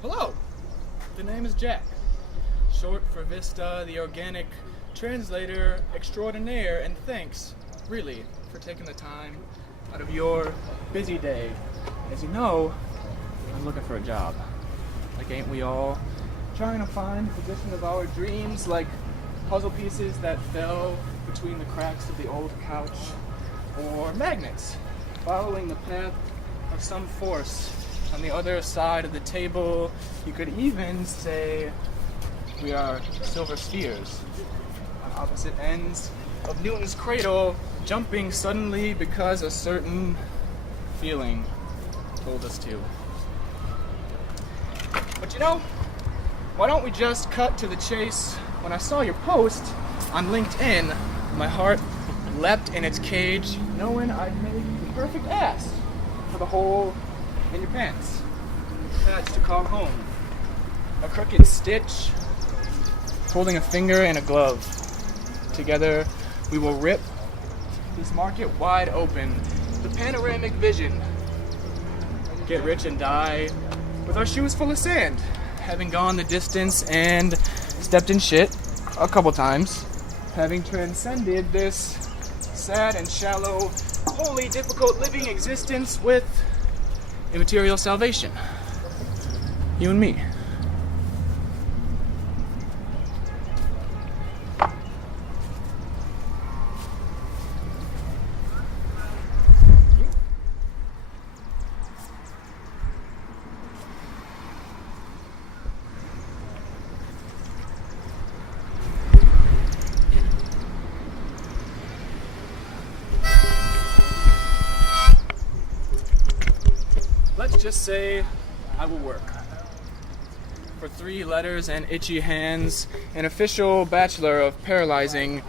Hello, the name is Jack, short for Vista, the organic translator extraordinaire, and thanks, really, for taking the time out of your busy day. As you know, I'm looking for a job. Like, ain't we all trying to find the position of our dreams, like puzzle pieces that fell between the cracks of the old couch, or magnets following the path of some force on the other side of the table. You could even say we are silver spheres on opposite ends of Newton's cradle, jumping suddenly because a certain feeling told us to. But you know, why don't we just cut to the chase? When I saw your post on LinkedIn, my heart leapt in its cage, knowing I'd made the perfect ass for the hole in your pants. Patch to call home. A crooked stitch, holding a finger in a glove. Together, we will rip this market wide open. The panoramic vision. Get rich and die with our shoes full of sand, having gone the distance and stepped in shit a couple times, having transcended this sad and shallow, wholly difficult living existence with immaterial salvation. You and me. Let's just say I will work. For 3 letters and itchy hands, an official bachelor of paralyzing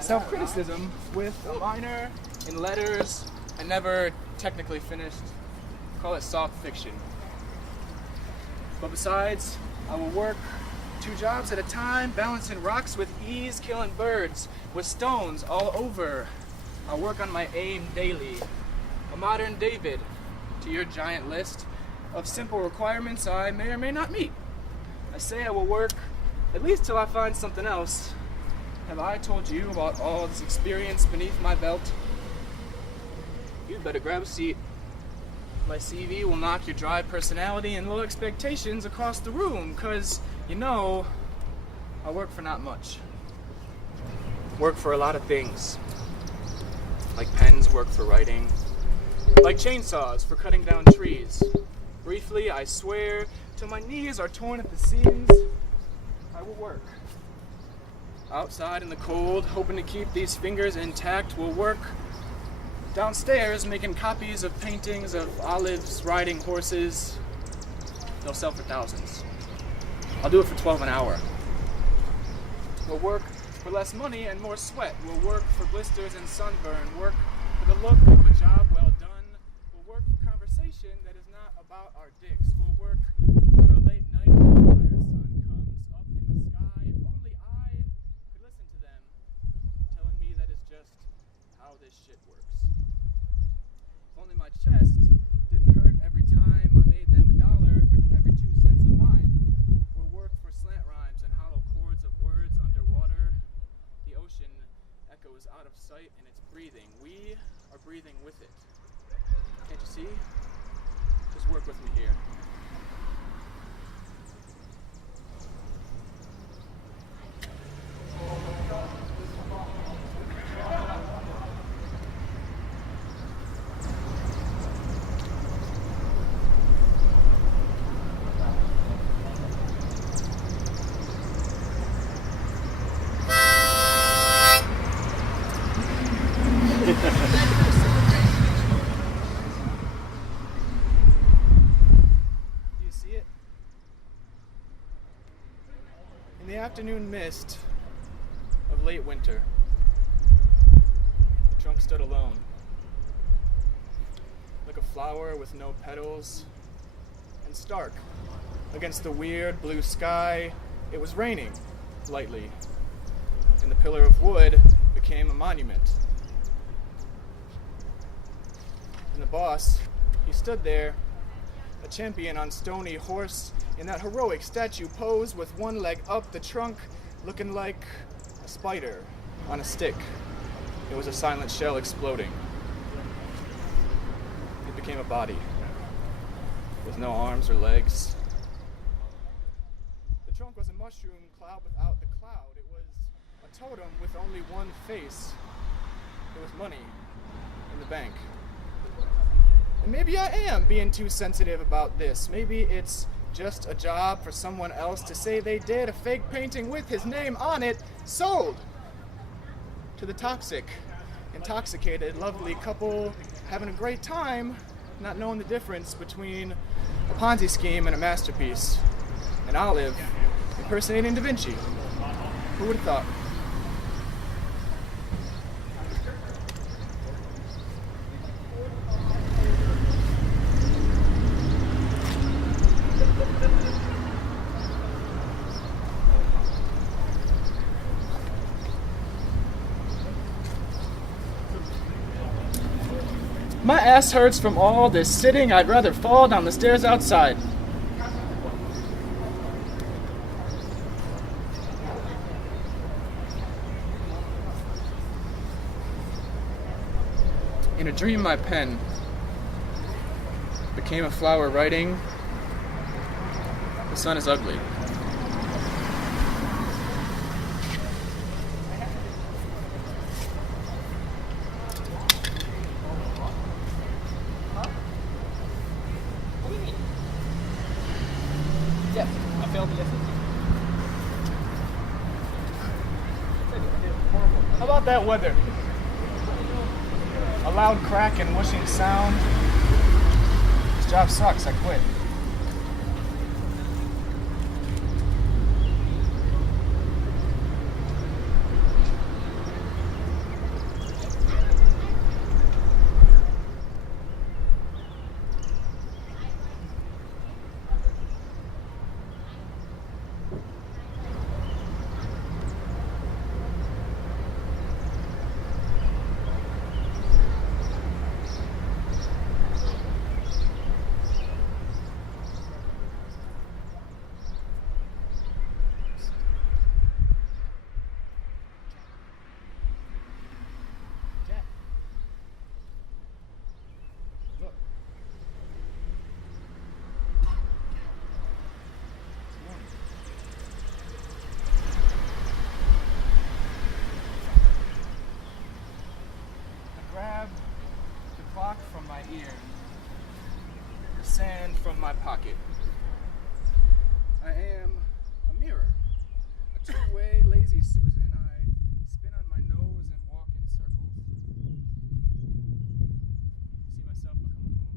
self-criticism with a minor in letters I never technically finished. Call it soft fiction. But besides, I will work 2 jobs at a time, balancing rocks with ease, killing birds with stones all over. I'll work on my aim daily. A modern David to your giant list of simple requirements I may or may not meet. I say I will work at least till I find something else. Have I told you about all this experience beneath my belt? You'd better grab a seat. My CV will knock your dry personality and low expectations across the room, 'cause, you know, I work for not much. Work for a lot of things. Like pens work for writing. Like chainsaws for cutting down trees. Briefly, I swear, till my knees are torn at the seams, I will work. Outside in the cold, hoping to keep these fingers intact, will work. Downstairs, making copies of paintings of olives riding horses. They'll sell for thousands. I'll do it for $12 an hour. We'll work for less money and more sweat. We'll work for blisters and sunburn. Work for the look of a job well done. We'll work for conversation that is not about our dicks. We'll work for a late night when the tired sun comes up in the sky. If only I could listen to them, telling me that is just how this shit works. If only my chest didn't hurt every time I made them $1 for every 2 cents of mine. We'll work for slant rhymes and hollow chords of words underwater. The ocean echoes out of sight and it's breathing. We are breathing with it. Can't you see? Just work with me here. Do you see it? In the afternoon mist of late winter, the trunk stood alone, like a flower with no petals, and stark against the weird blue sky. It was raining lightly, and the pillar of wood became a monument. And the boss, he stood there, a champion on stony horse in that heroic statue pose with one leg up the trunk, looking like a spider on a stick. It was a silent shell exploding. It became a body with no arms or legs. The trunk was a mushroom cloud without the cloud. It was a totem with only one face. It was money in the bank. And maybe I am being too sensitive about this. Maybe it's just a job for someone else to say they did a fake painting with his name on it, sold to the toxic, intoxicated, lovely couple having a great time, not knowing the difference between a Ponzi scheme and a masterpiece. An olive impersonating Da Vinci. Who would have thought? My ass hurts from all this sitting. I'd rather fall down the stairs outside. In a dream, my pen became a flower writing, "The sun is ugly." Yes, I failed the SAT. How about that weather? A loud crack and whooshing sound. This job sucks, I quit. From my ear, the sand from my pocket. I am a mirror, a two-way lazy Susan. I spin on my nose and walk in circles. See myself become a moon.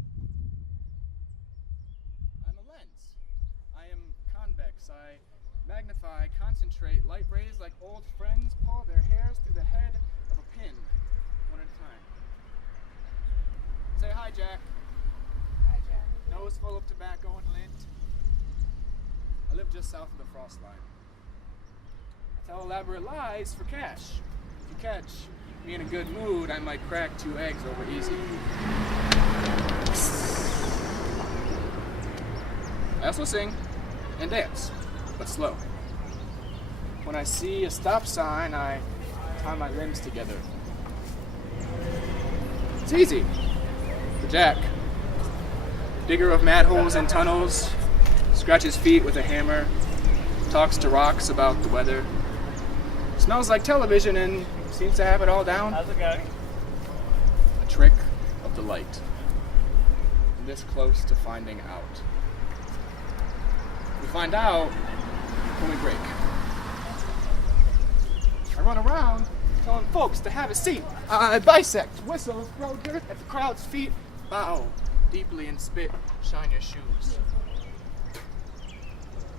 I'm a lens. I am convex. I magnify, concentrate light rays like old friends pull their hairs through the head of a pin, one at a time. Say hi, Jack. Hi, Jack. Nose full of tobacco and lint. I live just south of the frost line. I tell elaborate lies for cash. If you catch me in a good mood, I might crack 2 eggs over easy. I also sing and dance, but slow. When I see a stop sign, I tie my limbs together. It's easy. The Jack, digger of mad holes and tunnels, scratches feet with a hammer, talks to rocks about the weather, smells like television and seems to have it all down. How's it going? A trick of the light. And this close to finding out. We find out when we break. I run around telling folks to have a seat. I bisect, whistle, throw dirt at the crowd's feet. Bow deeply and spit, shine your shoes.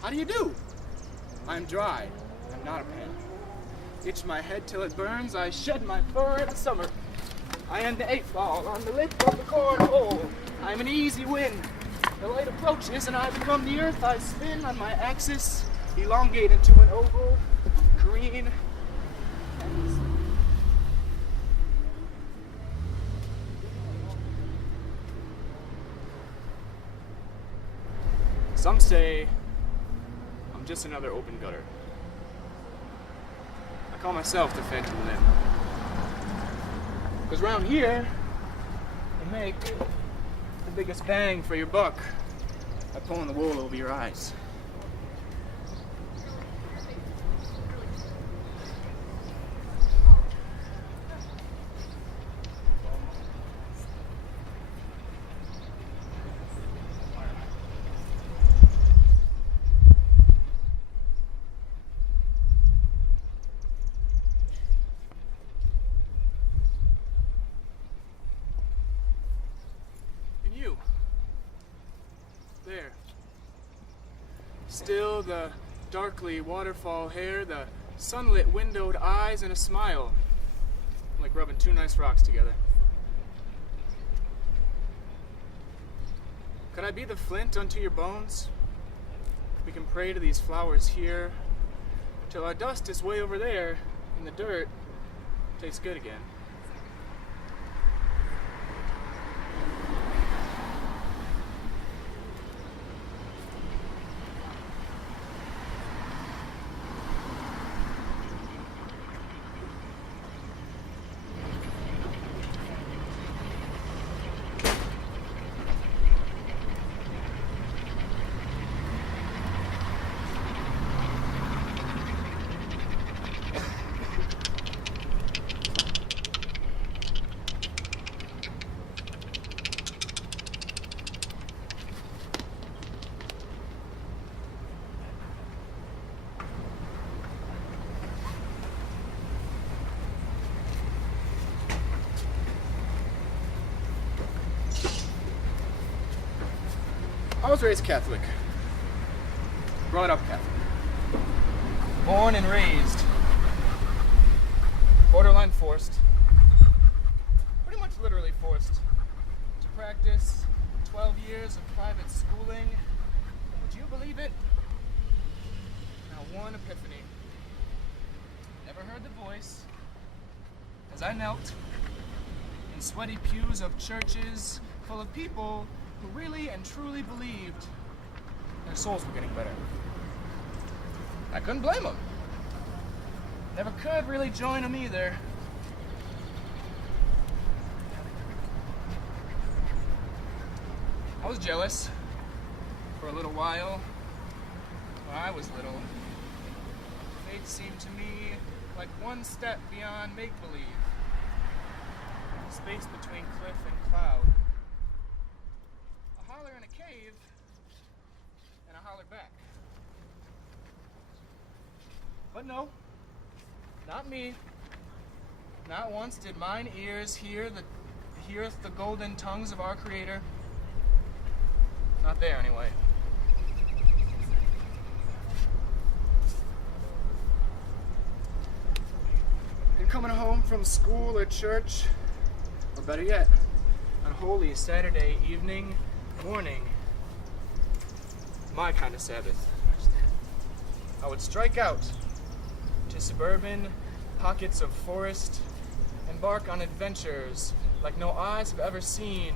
How do you do? I'm dry, I'm not a pen. Itch my head till it burns, I shed my fur in the summer. I am the 8 ball on the lip of the cornhole. I'm an easy win. The light approaches and I become the earth. I spin on my axis, elongate into an oval, green, and Some say I'm just another open gutter. I call myself the Phantom Limb. Because around here, you make the biggest bang for your buck by pulling the wool over your eyes. There. Still the darkly waterfall hair, the sunlit windowed eyes, and a smile. Like rubbing two nice rocks together. Could I be the flint unto your bones? We can pray to these flowers here, till our dust is way over there, and the dirt tastes good again. I was raised Catholic. Brought up Catholic. Born and raised. Borderline forced. Pretty much literally forced to practice 12 years of private schooling. And would you believe it? Now one epiphany. Never heard the voice. As I knelt in sweaty pews of churches full of people who really and truly believed their souls were getting better. I couldn't blame them. Never could really join them either. I was jealous for a little while when I was little. Fate seemed to me like one step beyond make-believe. Space between cliff and cloud. A holler in a cave, and a holler back. But no, not me. Not once did mine ears heareth the golden tongues of our Creator. Not there, anyway. You're coming home from school or church, or better yet, on holy Saturday evening, morning, my kind of Sabbath, I would strike out to suburban pockets of forest, embark on adventures like no eyes have ever seen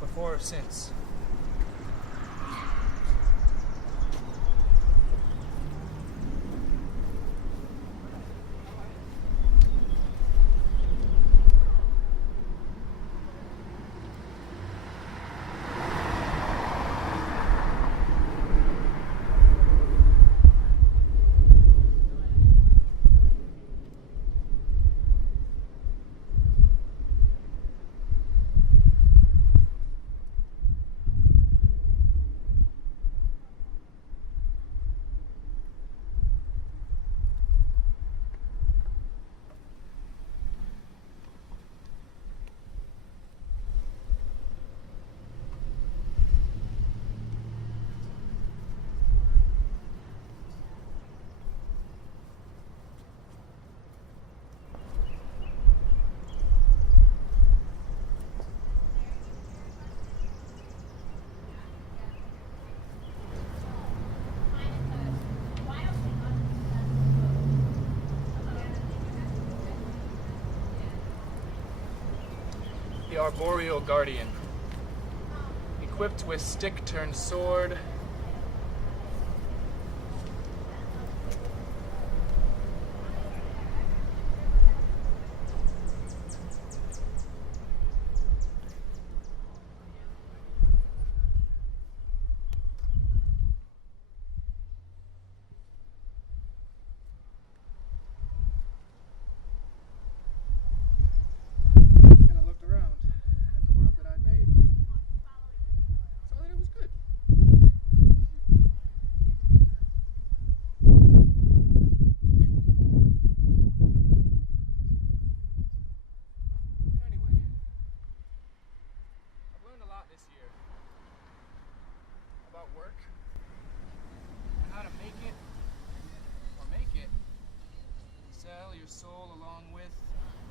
before or since. The arboreal guardian, equipped with stick-turned sword work, and how to make it or make it, sell your soul along with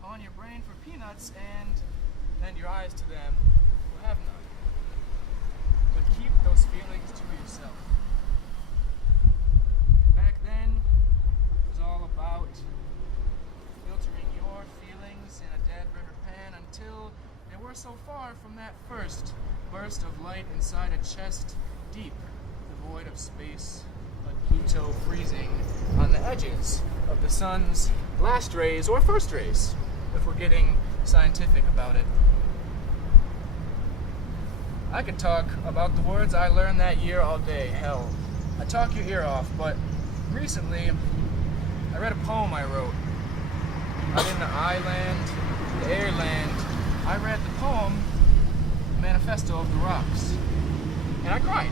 pawn your brain for peanuts and lend your eyes to them who have none. But keep those feelings to yourself. Back then, it was all about filtering your feelings in a dead river pan until they were so far from that first burst of light inside a chest deep, devoid of space, like Pluto freezing on the edges of the sun's last rays or first rays, if we're getting scientific about it. I could talk about the words I learned that year all day. Hell, I'd talk your ear off, but recently I read a poem I wrote. Out in the I-land, the airland, I read the poem, Manifesto of the Rocks, and I cried.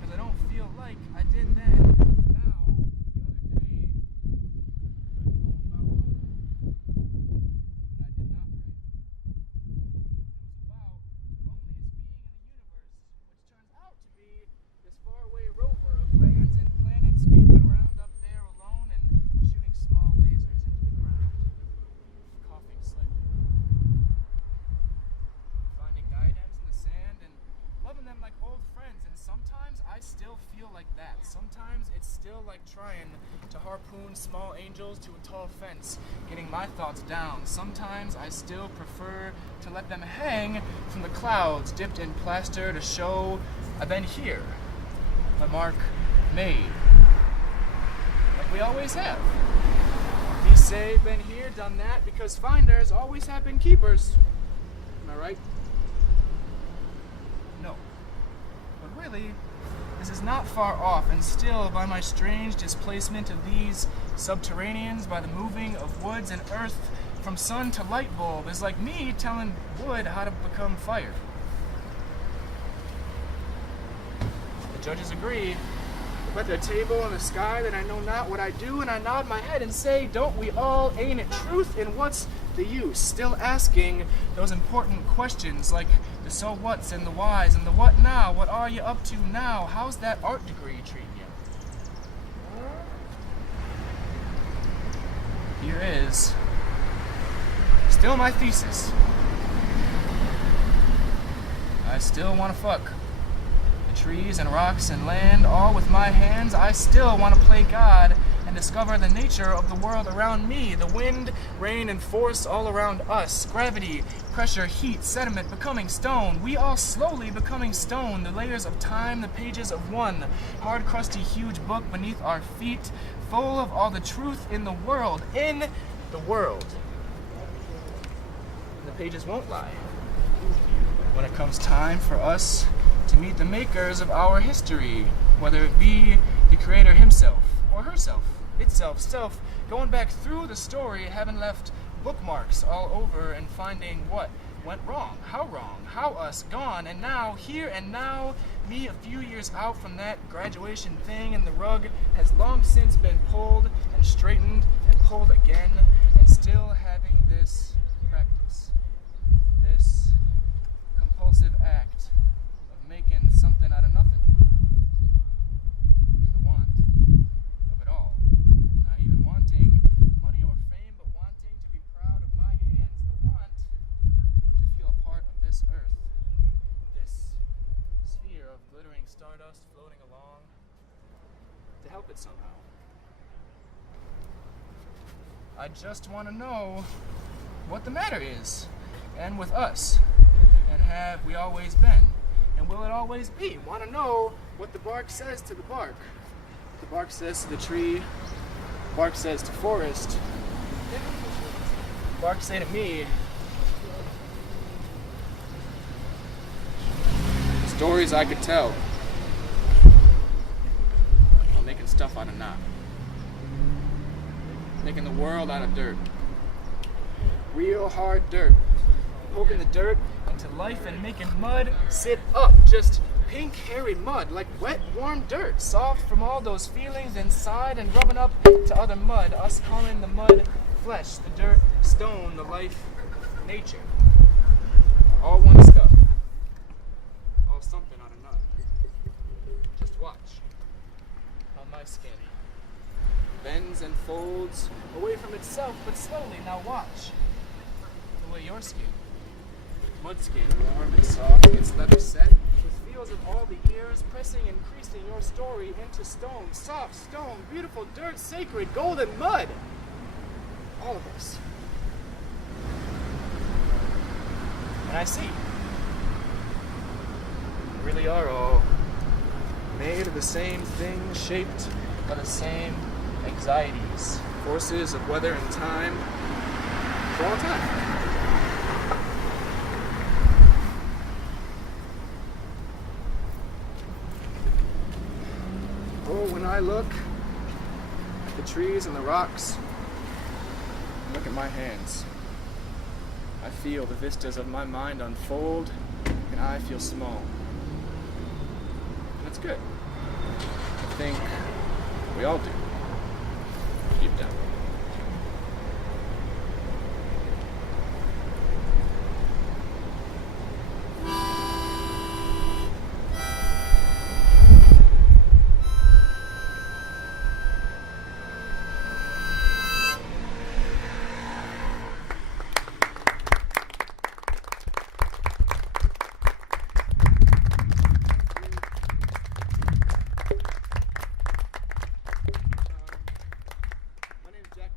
Because I don't feel like I did then. Now, the other day, I read a poem about loneliness that I did not write. It was about the loneliest being in the universe, which turns out to be this faraway rover of lands and planets beeping around up there alone and shooting small lasers into the ground, coughing slightly. Finding diadems in the sand and loving them like old friends, and sometimes I still feel like that. Sometimes it's still like trying to harpoon small angels to a tall fence, getting my thoughts down. Sometimes I still prefer to let them hang from the clouds, dipped in plaster to show I've been here, my mark made, like we always have. We say been here, done that, because finders always have been keepers. Am I right? No. But really, this is not far off, and still by my strange displacement of these subterraneans, by the moving of woods and earth from sun to light bulb, is like me telling wood how to become fire. The judges agree. But the table in the sky that I know not what I do, and I nod my head and say, don't we all, ain't it truth? And what's the use? Still asking those important questions like the so whats and the whys and the what now? What are you up to now? How's that art degree treating you? Here is still my thesis. I still want to fuck. Trees and rocks and land, all with my hands. I still want to play God and discover the nature of the world around me, the wind, rain, and force all around us, gravity, pressure, heat, sediment, becoming stone. We all slowly becoming stone, the layers of time, the pages of one hard, crusty, huge book beneath our feet, full of all the truth in the world, in the world. And the pages won't lie. When it comes time for us to meet the makers of our history, whether it be the creator himself or herself, itself, self, going back through the story, having left bookmarks all over and finding what went wrong, how us, gone, and now, here and now, me a few years out from that graduation thing, and the rug has long since been pulled and straightened and pulled again, and still having this practice, this compulsive act making something out of nothing. And the want of it all. Not even wanting money or fame, but wanting to be proud of my hands. The want to feel a part of this earth. This sphere of glittering stardust floating along. To help it somehow. I just want to know what the matter is. And with us. And have we always been. And will it always be? Want to know what the bark says to the bark. The bark says to the tree. Bark says to forest. Bark say to me. Stories I could tell. While making stuff out of knot. Making the world out of dirt. Real hard dirt. Poking the dirt into life and making mud sit up, just pink hairy mud, like wet warm dirt, soft from all those feelings inside and rubbing up to other mud, us calling the mud flesh, the dirt stone, the life nature, all one stuff, all something out of none. skin. Bends and folds away from itself, but slowly. Now watch the way your skin, mud skin, warm and soft, gets leather set, with feels of all the ears, pressing and creasing your story into stone, soft stone, beautiful dirt, sacred, golden mud. All of us. And I see. We really are all made of the same thing, shaped by the same anxieties, forces of weather and time, for all time. Oh, when I look at the trees and the rocks, and look at my hands, I feel the vistas of my mind unfold, and I feel small. And it's good. I think we all do, deep down.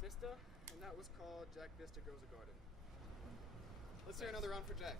Vista, and that was called Jack Vista Goes a Garden. Let's hear another round for Jack.